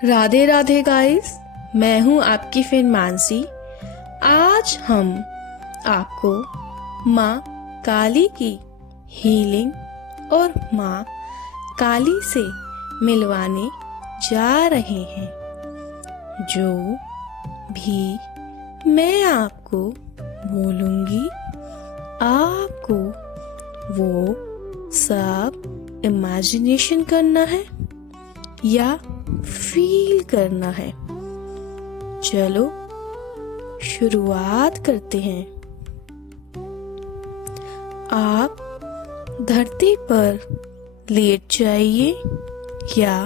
Radhe Radhe guys, मैं हूँ आपकी फ्रेंड मानसी। आज हम आपको माँ काली की हीलिंग और माँ काली से मिलवाने जा रहे हैं। जो भी मैं आपको बोलूँगी, आपको वो सब इमेजिनेशन करना है या फील करना है। चलो शुरुआत करते हैं। आप धरती पर लेट जाइए या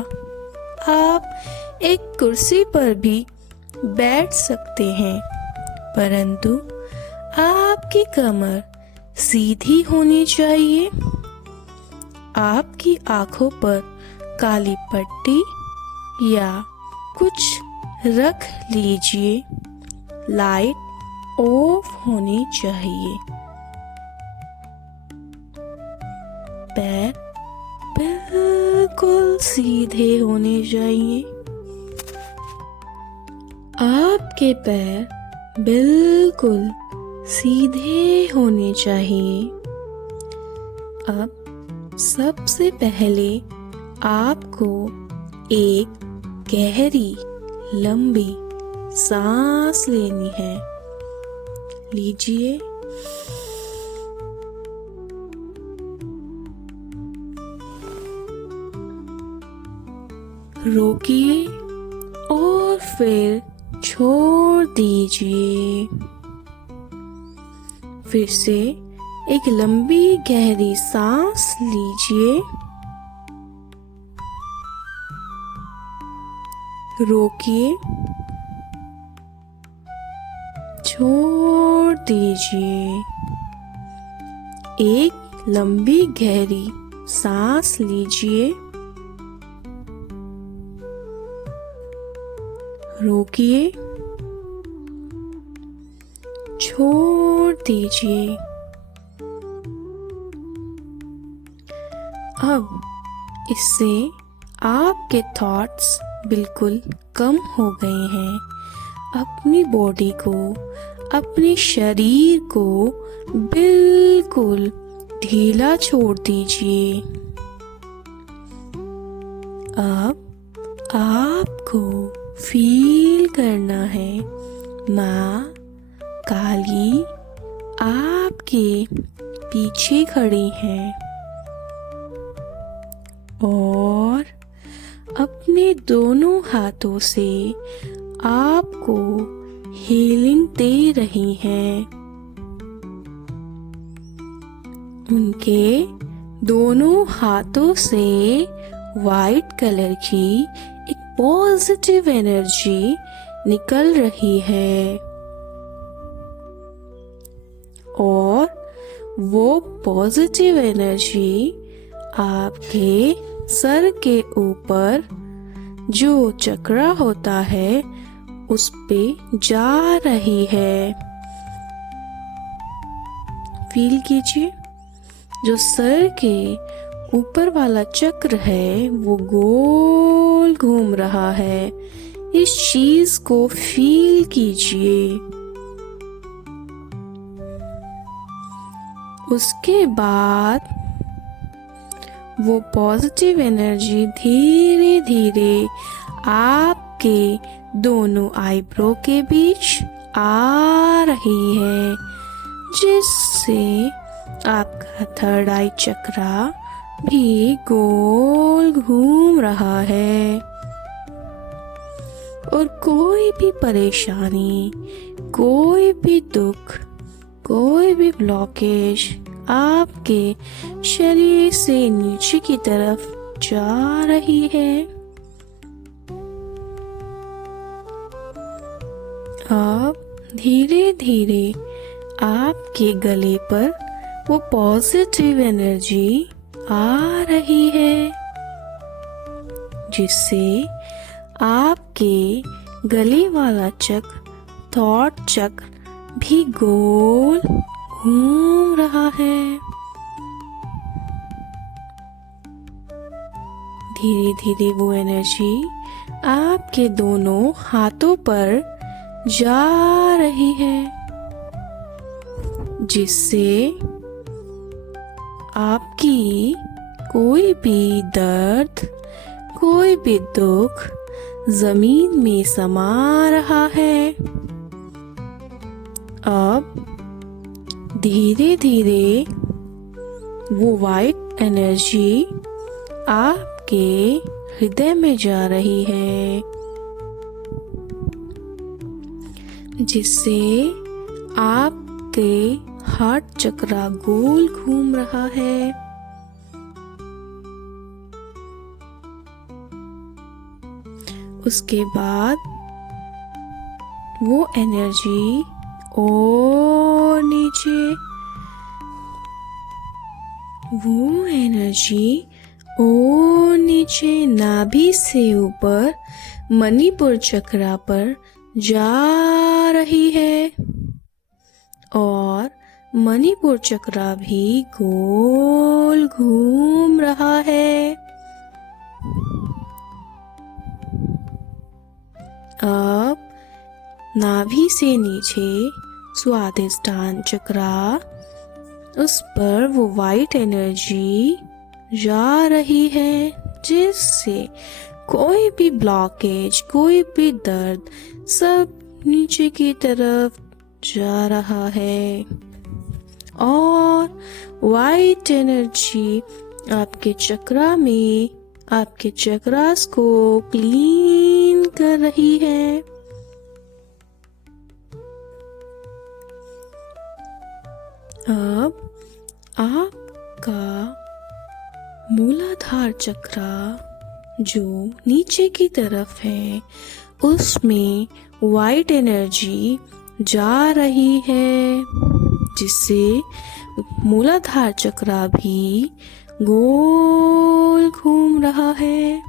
आप एक कुर्सी पर भी बैठ सकते हैं, परंतु आपकी कमर सीधी होनी चाहिए। आपकी आंखों पर काली पट्टी या कुछ रख लीजिए। लाइट ऑफ होनी चाहिए। पैर बिल्कुल सीधे होने चाहिए। आपके पैर बिल्कुल सीधे होने चाहिए। अब सबसे पहले आपको एक गहरी लंबी सांस लेनी है। लीजिए। रोकिए और फिर छोड़ दीजिए। फिर से एक लंबी गहरी सांस लीजिए। रोकिए, छोड़ दीजिए। एक लंबी गहरी सांस लीजिए। रोकिए, छोड़ दीजिए। अब इससे आपके थॉट्स बिल्कुल कम हो गए हैं। अपनी बॉडी को, अपने शरीर को बिल्कुल ढीला छोड़ दीजिए। अब आपको फील करना है माँ काली आपके पीछे खड़ी हैं और अपने दोनों हाथों से आपको हीलिंग दे रही हैं। उनके दोनों हाथों से वाइट कलर की एक पॉजिटिव एनर्जी निकल रही है और वो पॉजिटिव एनर्जी आपके सर के ऊपर जो चक्रा होता है उस पे जा रही है। फील कीजिए, जो सर के ऊपर वाला चक्र है वो गोल घूम रहा है। इस चीज को फील कीजिए। उसके बाद वो पॉजिटिव एनर्जी धीरे धीरे आपके दोनों आईब्रो के बीच आ रही है, जिससे आपका थर्ड आई चक्रा भी गोल घूम रहा है और कोई भी परेशानी, कोई भी दुख, कोई भी ब्लॉकेज आपके शरीर से नीचे की तरफ जा रही है। अब धीरे धीरे आपके गले पर वो पॉजिटिव एनर्जी आ रही है, जिससे आपके गले वाला चक्र, थॉट चक्र भी गोल घूम रहा है। धीरे धीरे वो एनर्जी आपके दोनों हाथों पर जा रही है, जिससे आपकी कोई भी दर्द, कोई भी दुख जमीन में समा रहा है। अब धीरे धीरे वो वाइट एनर्जी आपके हृदय में जा रही है, जिससे आपके हार्ट चक्रा गोल घूम रहा है। उसके बाद वो एनर्जी और नीचे, वो एनर्जी और नीचे नाभि से ऊपर मणिपुर चक्रा पर जा रही है, और मणिपुर चक्रा भी गोल घूम रहा है। अब नाभि से नीचे स्वादिष्टान चक्रा, उस पर वो वाइट एनर्जी जा रही है, जिससे कोई भी ब्लॉकेज, कोई भी दर्द सब नीचे की तरफ जा रहा है। और वाइट एनर्जी आपके चक्रा में, आपके चक्रास को क्लीन कर रही है। अब आपका मूलाधार चक्रा जो नीचे की तरफ है, उसमें वाइट एनर्जी जा रही है, जिससे मूलाधार चक्रा भी गोल घूम रहा है।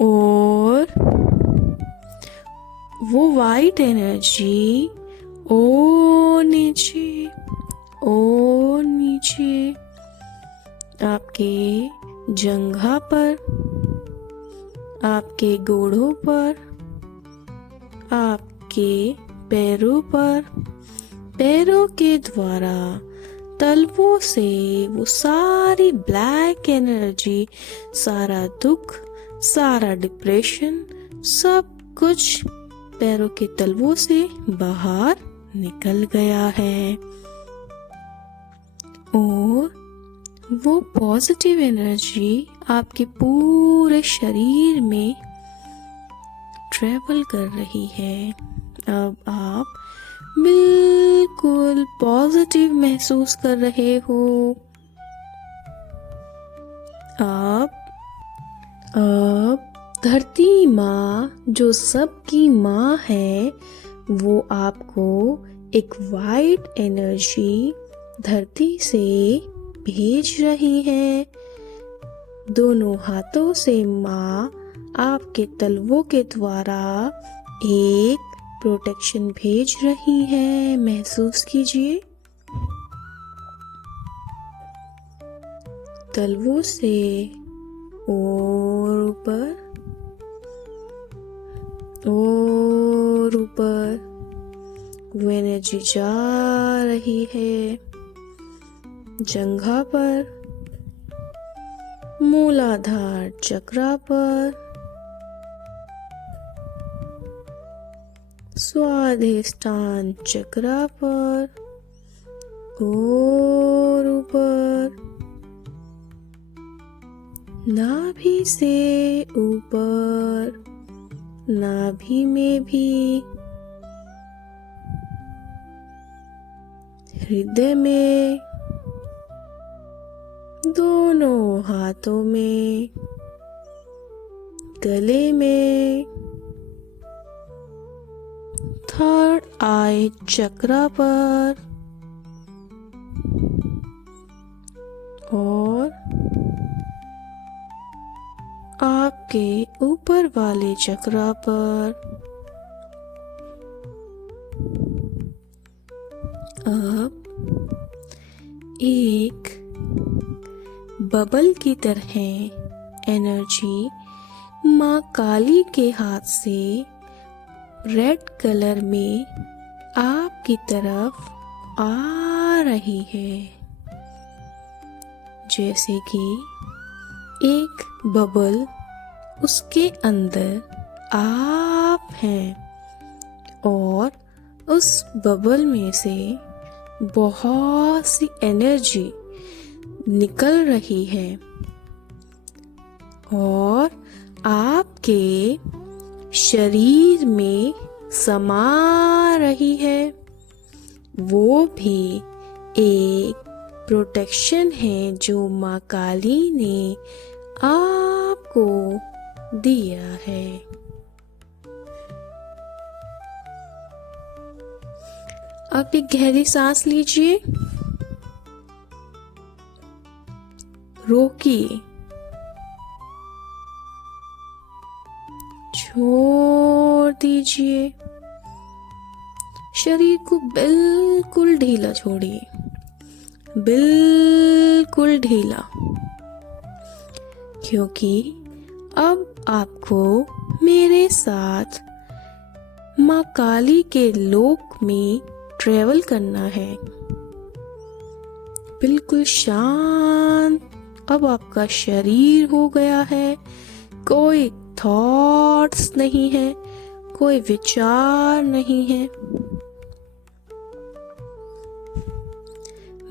और वो वाइट एनर्जी और नीचे, और नीचे आपके जंघा पर, आपके गोड़ों पर, आपके पैरों पर, पैरों के द्वारा तलवों से वो सारी ब्लैक एनर्जी, सारा दुख, सारा डिप्रेशन, सब कुछ पैरों के तलवों से बाहर निकल गया है। और वो पॉजिटिव एनर्जी आपके पूरे शरीर में ट्रेवल कर रही है। अब आप बिल्कुल पॉजिटिव महसूस कर रहे हो। अब धरती माँ जो सबकी माँ है, वो आपको एक वाइट एनर्जी धरती से भेज रही है। दोनों हाथों से माँ आपके तलवों के द्वारा एक प्रोटेक्शन भेज रही है। महसूस कीजिए, तलवों से और ऊपर और ऊपर वो एनर्जी जा रही है। जंघा पर, मूलाधार चक्रा पर, स्वाधिष्ठान चक्रा पर और ऊपर, नाभि से ऊपर, नाभि में भी, हृदय में, दोनों हाथों में, गले में, थर्ड आई चक्रा पर और आपके ऊपर वाले चक्रा पर। अब एक बबल की तरह एनर्जी माँ काली के हाथ से रेड कलर में आपकी तरफ आ रही है, जैसे कि एक बबल, उसके अंदर आप हैं और उस बबल में से बहुत सी एनर्जी निकल रही है और आपके शरीर में समा रही है। वो भी एक प्रोटेक्शन है जो माँ काली ने आपको दिया है। आप एक गहरी सांस लीजिए, रोकिए, छोड़ दीजिए। शरीर को बिल्कुल ढीला छोड़िए, बिल्कुल ढीला, क्योंकि अब आपको मेरे साथ माँ काली के लोक में ट्रेवल करना है। बिल्कुल शांत अब आपका शरीर हो गया है। कोई थॉट्स नहीं है, कोई विचार नहीं है।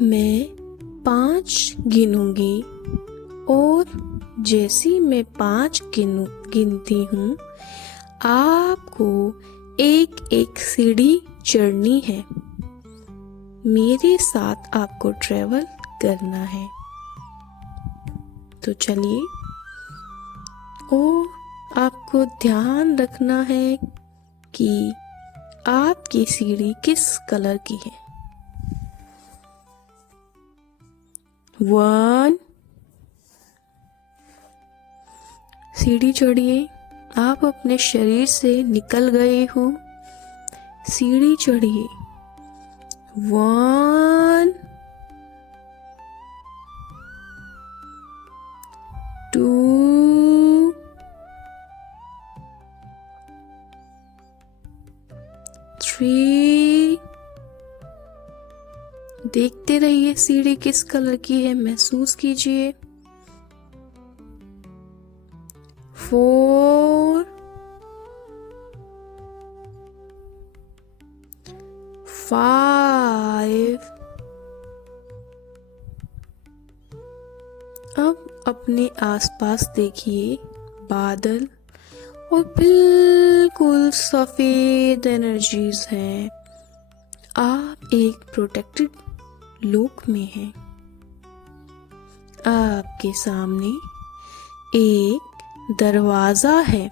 मैं 5 गिनूंगी और जैसी मैं 5 गिनती हूँ, आपको एक एक सीढ़ी चढ़नी है। मेरे साथ आपको ट्रेवल करना है। तो चलिए, और आपको ध्यान रखना है कि आपकी सीढ़ी किस कलर की है। 1, सीढ़ी चढ़िए। आप अपने शरीर से निकल गए हो। सीढ़ी चढ़िए। 1, 2, 3। देखते रहिए सीढ़ी किस कलर की है, महसूस कीजिए। 4, 5। अब अपने आसपास देखिए, बादल और बिल्कुल सफेद एनर्जीज हैं। आप एक प्रोटेक्टेड लोक में हैं। आपके सामने एक दरवाजा है।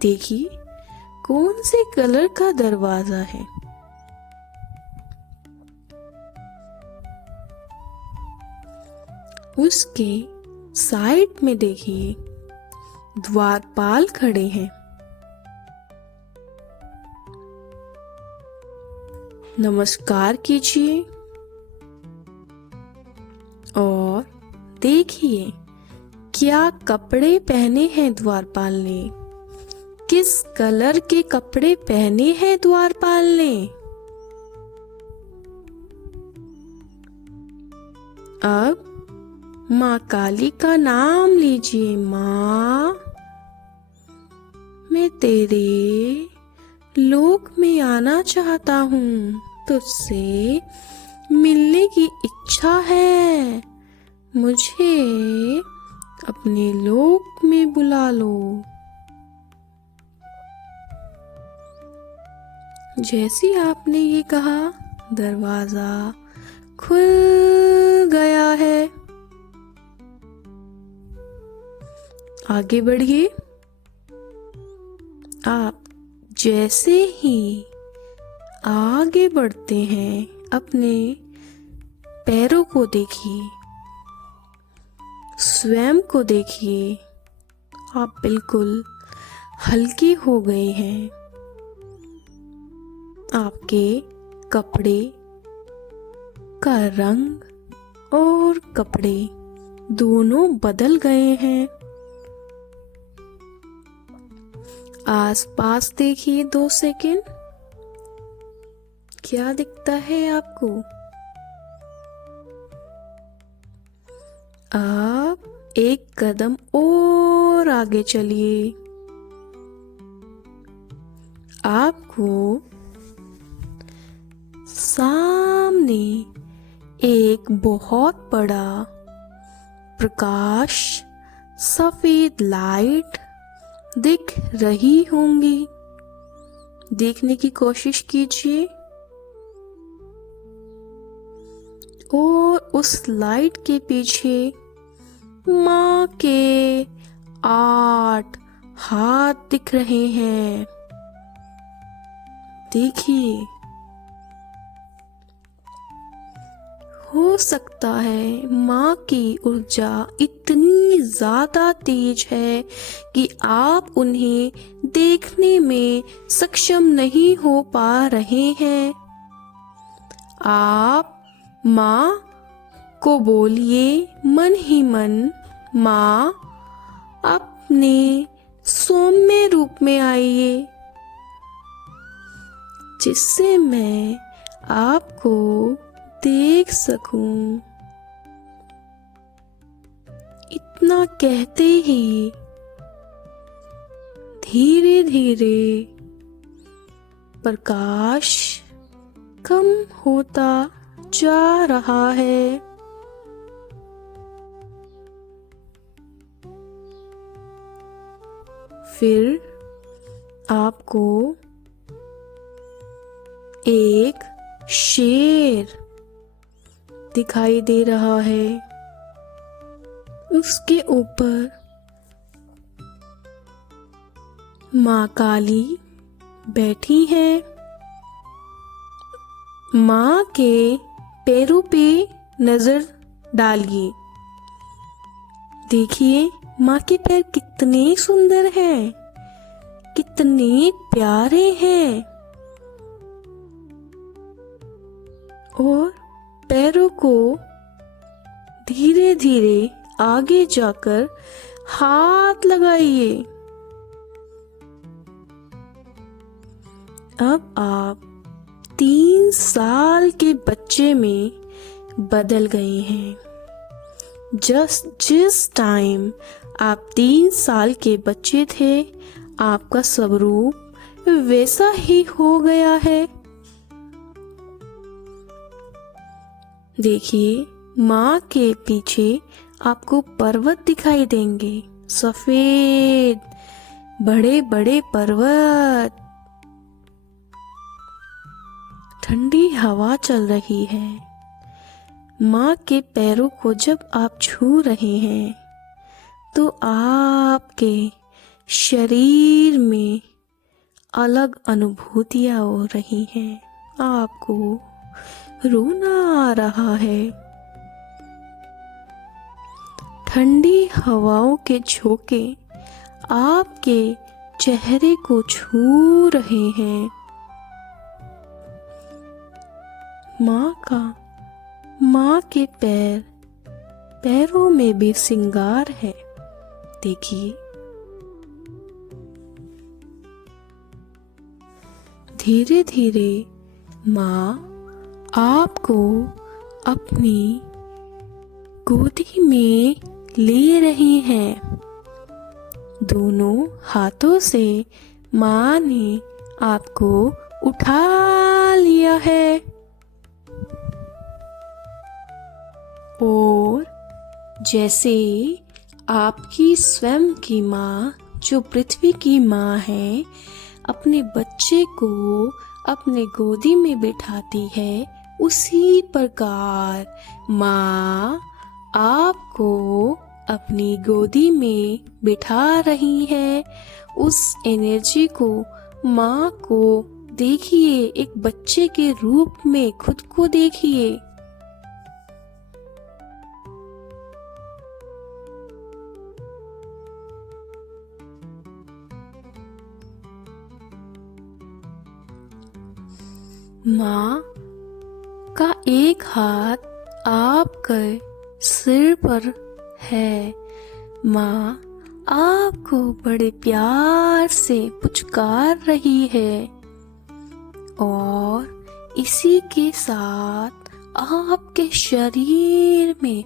देखिए कौन से कलर का दरवाजा है। उसके साइड में देखिए द्वारपाल खड़े हैं। नमस्कार कीजिए और देखिए क्या कपड़े पहने हैं द्वारपाल ने। किस कलर के कपड़े पहने हैं द्वारपाल ने। अब माँ काली का नाम लीजिए। माँ, मैं तेरे लोक में आना चाहता हूँ। तुझसे मिलने की इच्छा है। मुझे अपने लोक में बुला लो। जैसे आपने ये कहा, दरवाजा खुल गया है। आगे बढ़िए। आप जैसे ही आगे बढ़ते हैं, अपने पैरों को देखिए, स्वयं को देखिए। आप बिल्कुल हल्के हो गए हैं। आपके कपड़े का रंग और कपड़े दोनों बदल गए हैं। आसपास देखिए 2 सेकेंड। क्या दिखता है आपको? आप एक कदम और आगे चलिए। आपको सामने एक बहुत बड़ा प्रकाश सफेद लाइट दिख रही होंगी। देखने की कोशिश कीजिए और उस लाइट के पीछे माँ के 8 हाथ दिख रहे हैं। देखिए, हो सकता है माँ की ऊर्जा इतनी ज्यादा तेज है कि आप उन्हें देखने में सक्षम नहीं हो पा रहे हैं। आप माँ को बोलिए मन ही मन, माँ अपने सौम्य रूप में आइए, जिससे मैं आपको देख सकूं। इतना कहते ही धीरे धीरे प्रकाश कम होता जा रहा है। फिर आपको एक शेर दिखाई दे रहा है। उसके ऊपर माँ काली बैठी है। माँ के पैरों पे नजर डालिए। देखिए माँ के पैर कितने सुंदर हैं, कितने प्यारे हैं। और पैरों को धीरे धीरे आगे जाकर हाथ लगाइए। अब आप 3 साल के बच्चे में बदल गए हैं। जिस टाइम आप 3 साल के बच्चे थे, आपका स्वरूप वैसा ही हो गया है। देखिए माँ के पीछे आपको पर्वत दिखाई देंगे, सफेद बड़े बड़े पर्वत। ठंडी हवा चल रही है। माँ के पैरों को जब आप छू रहे हैं तो आपके शरीर में अलग अनुभूतियां हो रही हैं। आपको रोना आ रहा है। ठंडी हवाओं के झोंके आपके चेहरे को छू रहे हैं। माँ के पैरों में भी श्रृंगार है। देखिए धीरे धीरे माँ आपको अपनी गोदी में ले रही हैं। दोनों हाथों से माँ ने आपको उठा लिया है और जैसे आपकी स्वयं की माँ, जो पृथ्वी की माँ है, अपने बच्चे को अपने गोदी में बिठाती है, उसी प्रकार माँ आपको अपनी गोदी में बिठा रही है। उस एनर्जी को, माँ को देखिए, एक बच्चे के रूप में खुद को देखिए। माँ का एक हाथ आपके सिर पर है। माँ आपको बड़े प्यार से पुचकार रही है और इसी के साथ आपके शरीर में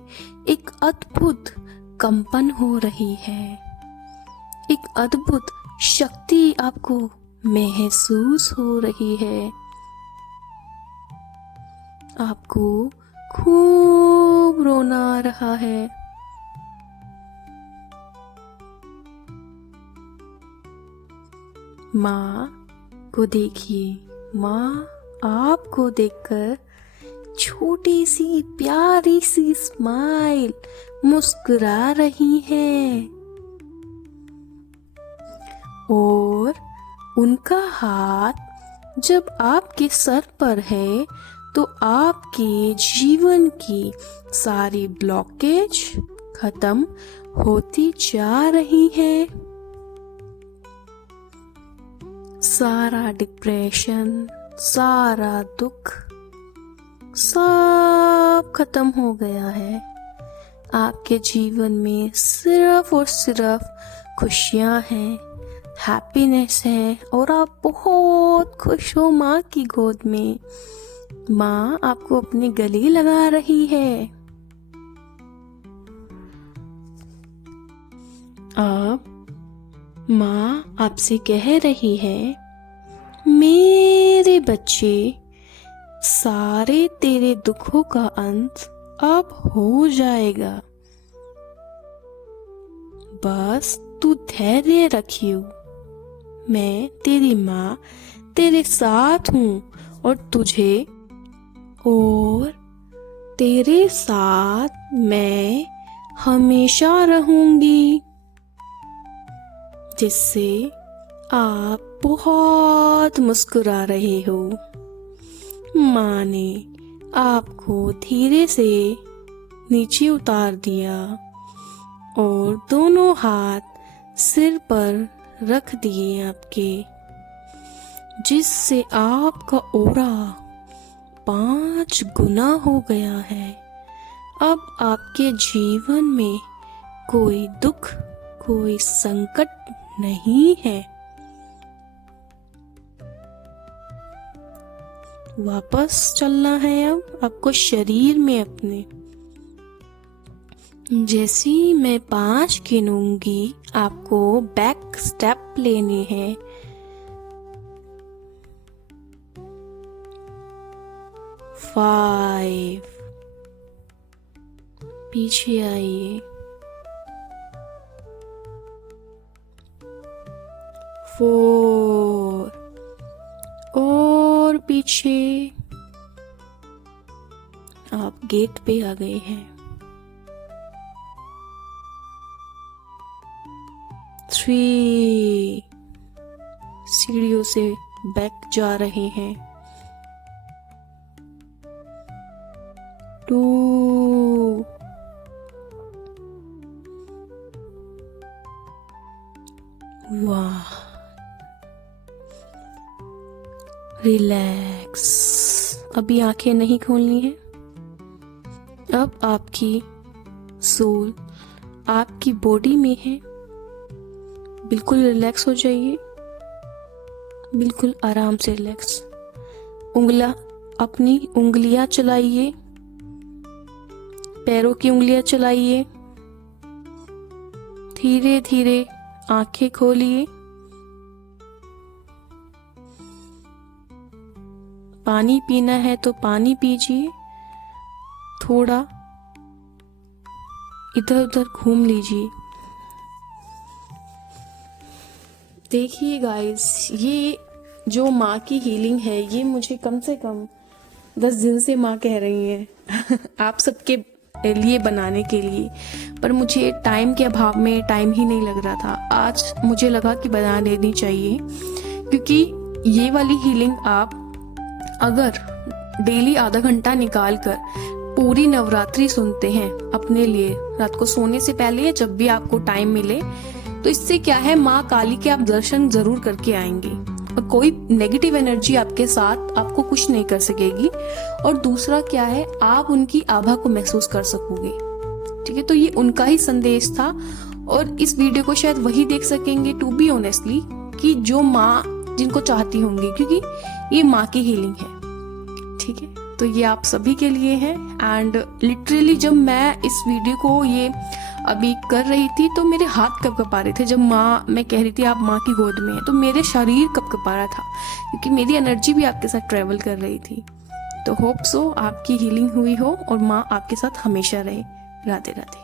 एक अद्भुत कंपन हो रही है। एक अद्भुत शक्ति आपको महसूस हो रही है। आपको खूब रोना आ रहा है। माँ को देखिए, माँ आपको देखकर छोटी सी प्यारी सी स्माइल मुस्कुरा रही है और उनका हाथ जब आपके सर पर है तो आपके जीवन की सारी ब्लॉकेज खत्म होती जा रही है। सारा डिप्रेशन, सारा दुख सब खत्म हो गया है। आपके जीवन में सिर्फ और सिर्फ खुशियां हैं, हैप्पीनेस है और आप बहुत खुश हो माँ की गोद में। माँ आपको अपने गले लगा रही है। अब माँ आपसे कह रही है, मेरे बच्चे, सारे तेरे दुखों का अंत अब हो जाएगा। बस तू धैर्य रखियो। मैं तेरी माँ तेरे साथ हूँ और तुझे और तेरे साथ मैं हमेशा रहूंगी, जिससे आप बहुत मुस्कुरा रहे हो। माँ ने आपको धीरे से नीचे उतार दिया और दोनों हाथ सिर पर रख दिए आपके, जिससे आपका ऑरा 5 गुना हो गया है। अब आपके जीवन में कोई दुख, कोई संकट नहीं है। वापस चलना है अब आपको शरीर में अपने। जैसे ही मैं 5 गिनूंगी आपको बैक स्टेप लेने हैं। 5, पीछे आइए। 4 और पीछे। आप गेट पे आ गए हैं। 3 सीढ़ियों से बैक जा रहे हैं। 2 वाह, रिलैक्स। अभी आंखें नहीं खोलनी है। अब आपकी सोल आपकी बॉडी में है। बिल्कुल रिलैक्स हो जाइए, बिल्कुल आराम से रिलैक्स। अपनी उंगलियां चलाइए, पैरों की उंगलियां चलाइए। धीरे धीरे आंखें खोलिए। पानी पीना है तो पानी पीजिए। थोड़ा इधर उधर घूम लीजिए। देखिए गाइस, ये जो माँ की हीलिंग है ये मुझे कम से कम 10 दिन से माँ कह रही है आप सबके लिए बनाने के लिए, पर मुझे टाइम के अभाव में टाइम ही नहीं लग रहा था। आज मुझे लगा कि बना लेनी चाहिए, क्योंकि ये वाली हीलिंग आप अगर डेली आधा घंटा निकाल कर पूरी नवरात्रि सुनते हैं अपने लिए, रात को सोने से पहले या जब भी आपको टाइम मिले, तो इससे क्या है, माँ काली के आप दर्शन जरूर करके आएंगे और कोई नेगेटिव एनर्जी आपके साथ आपको कुछ नहीं कर सकेगी। और दूसरा क्या है, आप उनकी आभा को महसूस कर सकोगे। ठीक है, तो ये उनका ही संदेश था और इस वीडियो को शायद वही देख सकेंगे टू बी ऑनेस्टली कि जो माँ जिनको चाहती होंगी, क्योंकि ये माँ की हीलिंग है, ठीक है। तो ये आप सभी के लिए है। एंड लिटरली जब मैं इस वीडियो को ये अभी कर रही थी तो मेरे हाथ कँपा रहे थे। जब मैं कह रही थी आप माँ की गोद में है, तो मेरे शरीर कँपा रहा था, क्योंकि मेरी एनर्जी भी आपके साथ ट्रेवल कर रही थी। तो होप सो आपकी हीलिंग हुई हो और माँ आपके साथ हमेशा रहे। राधे राधे।